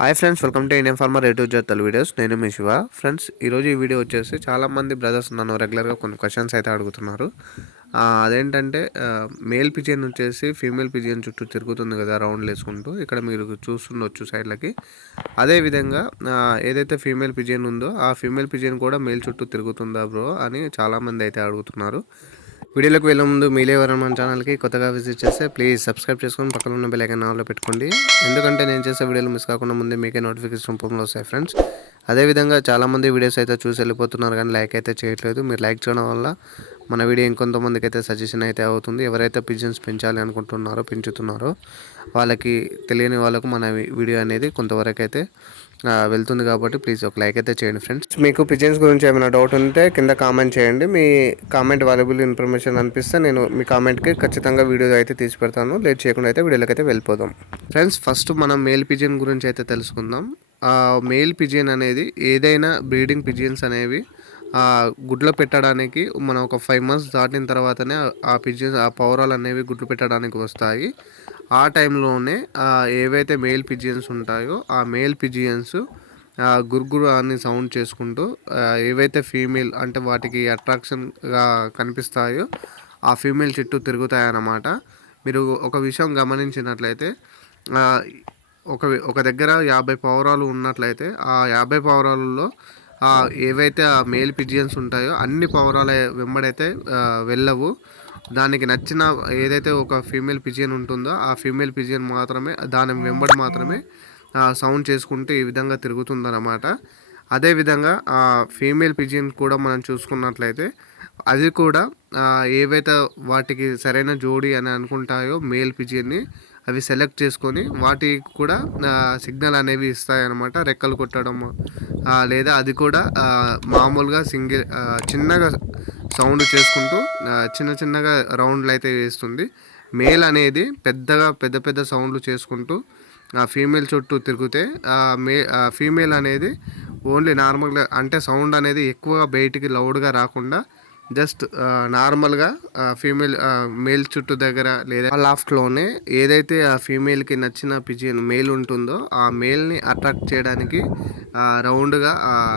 Hi friends welcome to Indian farmer rate జతల videos నేను మీ శివ. ఫ్రెండ్స్ ఈరోజు ఈ వీడియో వచ్చేసి చాలామంది బ్రదర్స్ నన్ను రెగ్యులర్గా కొన్ని క్వశ్చన్స్ అయితే అడుగుతున్నారు. అదేంటంటే మేల్ పిజియన్ వచ్చేసి ఫీమేల్ పిజియన్ చుట్టూ తిరుగుతుంది కదా రౌండ్లు వేసుకుంటూ. ఇక్కడ మీరు చూస్తుండొచ్చు సైడ్లకి అదేవిధంగా ఏదైతే ఫీమేల్ పిజియన్ ఉందో ఆ ఫీమేల్ పిజియన్ కూడా మేల్ చుట్టూ తిరుగుతుందా బ్రో అని చాలామంది అయితే అడుగుతున్నారు. వీడియోలోకి వెళ్ళే ముందు మీలే ఎవరైనా మన ఛానల్కి కొత్తగా విజిట్ చేస్తే ప్లీజ్ సబ్స్క్రైబ్ చేసుకొని పక్కన ఉన్న బెల్ ఐకాన్ ఆన్లో పెట్టుకోండి. ఎందుకంటే నేను చేసే వీడియోలు మిస్ కాకుండా ముందే మీకే నోటిఫికేషన్ రూపంలో వస్తాయి ఫ్రెండ్స్ అదేవిధంగా చాలామంది వీడియోస్ అయితే చూసి వెళ్ళిపోతున్నారు కానీ లైక్ అయితే చేయట్లేదు. మీరు లైక్ చేయడం వల్ల మన వీడియో ఇంకొంతమందికి అయితే సజెషన్ అయితే అవుతుంది. ఎవరైతే పిజన్స్ పెంచాలి అనుకుంటున్నారో పెంచుతున్నారో వాళ్ళకి తెలియని వాళ్ళకు మన వీడియో అనేది కొంతవరకు అయితే వెళ్తుంది కాబట్టి ప్లీజ్ ఒక లైక్ అయితే చేయండి ఫ్రెండ్స్ మీకు పిజన్స్ గురించి ఏమైనా డౌట్ ఉంటే కింద కామెంట్ చేయండి. మీ కామెంట్ వాల్యుబుల్ ఇన్ఫర్మేషన్ అనిపిస్తే నేను మీ కామెంట్కి ఖచ్చితంగా వీడియో అయితే తీసి పెడతాను లేట్ చేయకుండా అయితే వీడియోలోకి అయితే వెళ్ళిపోదాం. ఫ్రెండ్స్ ఫస్ట్ మనం మేల్ పిజియన్ గురించి అయితే తెలుసుకుందాం. ఆ మేల్ పిజియన్ అనేది ఏదైనా బ్రీడింగ్ పిజియన్స్ అనేవి ఆ గుడ్లు పెట్టడానికి మనం ఒక ఫైవ్ మంత్స్ దాటిన తర్వాతనే ఆ పిజియన్స్ ఆ పౌరాలు అనేవి గుడ్లు పెట్టడానికి వస్తాయి. ఆ టైంలోనే ఏవైతే మేల్ పిజియన్స్ ఉంటాయో ఆ మేల్ పిజియన్స్ గురుగురు అని సౌండ్ చేసుకుంటూ ఏవైతే ఫీమేల్ అంటే వాటికి అట్రాక్షన్గా కనిపిస్తాయో ఆ ఫీమేల్ చుట్టూ తిరుగుతాయన్నమాట. మీరు ఒక విషయం గమనించినట్లయితే ఒక ఒక దగ్గర యాభై పౌరాలు ఉన్నట్లయితే ఆ యాభై పౌరాలలో ఏవైతే ఆ మేల్ పిజియన్స్ ఉంటాయో అన్ని పౌరాల వెంబడైతే వెళ్ళవు. దానికి నచ్చిన ఏదైతే ఒక ఫీమేల్ పిజియన్ ఉంటుందో ఆ ఫీమేల్ పిజియన్ మాత్రమే దాని వెంబడి మాత్రమే సౌండ్ చేసుకుంటూ ఈ విధంగా తిరుగుతుందన్నమాట. అదేవిధంగా ఆ ఫీమేల్ పిజియన్ కూడా మనం చూసుకున్నట్లయితే అది కూడా ఏవైతే వాటికి సరైన జోడి అని అనుకుంటాయో మేల్ పిజియన్ని అవి సెలెక్ట్ చేసుకొని వాటికి కూడా సిగ్నల్ అనేవి ఇస్తాయన్నమాట రెక్కలు కొట్టడం లేదా అది కూడా మామూలుగా సింగిల్ చిన్నగా సౌండ్ చేసుకుంటూ చిన్న చిన్నగా రౌండ్లు అయితే వేస్తుంది. మేల్ అనేది పెద్దగా పెద్ద పెద్ద సౌండ్లు చేసుకుంటూ ఆ ఫీమేల్ చుట్టూ తిరిగితే మే ఫీమేల్ అనేది ఓన్లీ నార్మల్గా అంటే సౌండ్ అనేది ఎక్కువగా బయటికి లౌడ్గా రాకుండా జస్ట్ నార్మల్గా ఫీమేల్ మేల్ చుట్టూ దగ్గర లేదా లాఫ్ట్లోనే ఏదైతే ఆ ఫీమేల్కి నచ్చిన పిజియన్ మేల్ ఉంటుందో ఆ మేల్ని అట్రాక్ట్ చేయడానికి రౌండ్గా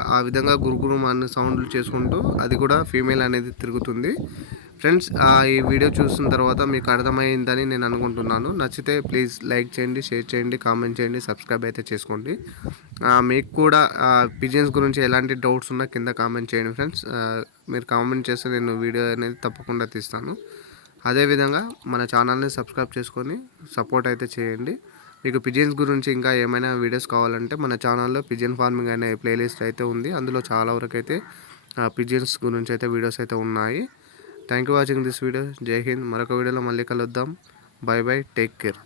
ఆ విధంగా గురుగురు అన్న సౌండ్లు చేసుకుంటూ అది కూడా ఫీమేల్ అనేది తిరుగుతుంది. ఫ్రెండ్స్ ఈ వీడియో చూసిన తర్వాత మీకు అర్థమైందని నేను అనుకుంటున్నాను. నచ్చితే ప్లీజ్ లైక్ చేయండి షేర్ చేయండి కామెంట్ చేయండి సబ్స్క్రైబ్ అయితే చేసుకోండి. మీకు కూడా పిజియన్స్ గురించి ఎలాంటి డౌట్స్ ఉన్నా కింద కామెంట్ చేయండి ఫ్రెండ్స్ మీరు కామెంట్ చేస్తే నేను వీడియో అనేది తప్పకుండా తీస్తాను. అదేవిధంగా మన ఛానల్ని సబ్స్క్రైబ్ చేసుకొని సపోర్ట్ అయితే చేయండి. మీకు పిజియన్స్ గురించి ఇంకా ఏమైనా వీడియోస్ కావాలంటే మన ఛానల్లో పిజియన్ ఫార్మింగ్ అనే ప్లేలిస్ట్ అయితే ఉంది. అందులో చాలా వరకు అయితే పిజియన్స్ గురించి అయితే వీడియోస్ అయితే ఉన్నాయి. Thank you watching this video జై హింద్ మరొక వీడియోలో మళ్ళీ కలుద్దాం. By bye take care